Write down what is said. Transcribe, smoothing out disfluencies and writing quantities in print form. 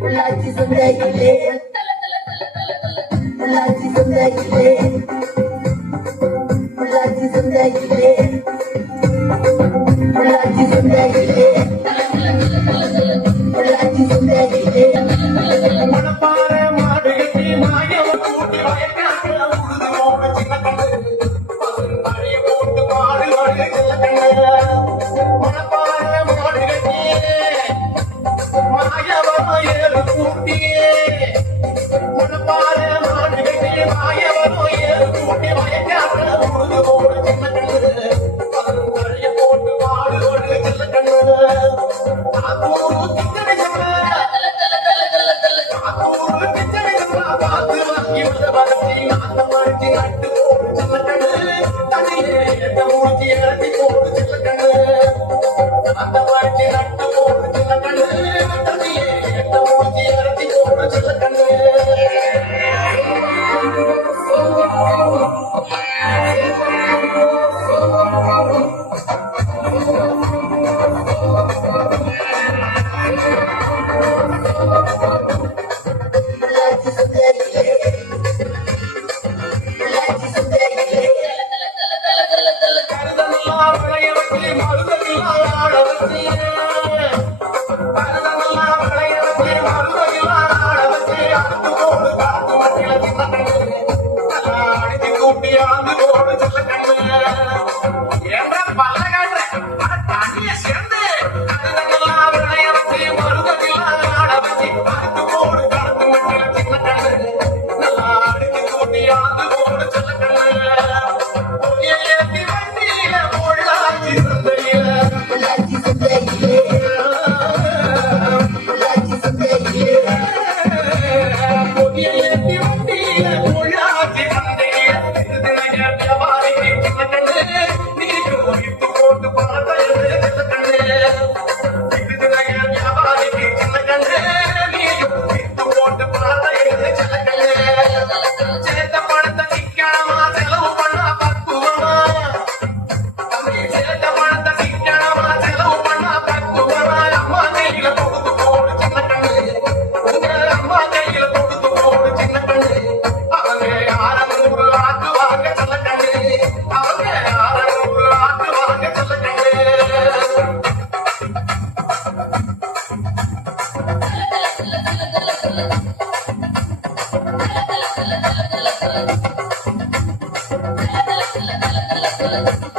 உள்ளாட்சி சந்தையிலே உள்ளாட்சி சந்தையிலே உள்ளாட்சி சந்தையிலே உள்ளாட்சி சந்தையிலே உள்ளாட்சி சந்தையிலே மணப்பாறை மாடு கட்டி மாயம் கூட்டி வயக்காக உழுது போன சின்ன கண்ணு பசுந்தழைய போட்டு மாடு மாடு சின்ன கண்ணு மணப்பாறை மாடு கட்டி மாயவரம் ஏழு கூட்டியே மணப்பாறை மாடு கட்டி மாயவரம் ஏழு கூட்டி வயக்காக உழுது போன சின்ன கண்ணு பசுந்தழைய போட்டு மாடு மாடு சின்ன கண்ணு Thank you.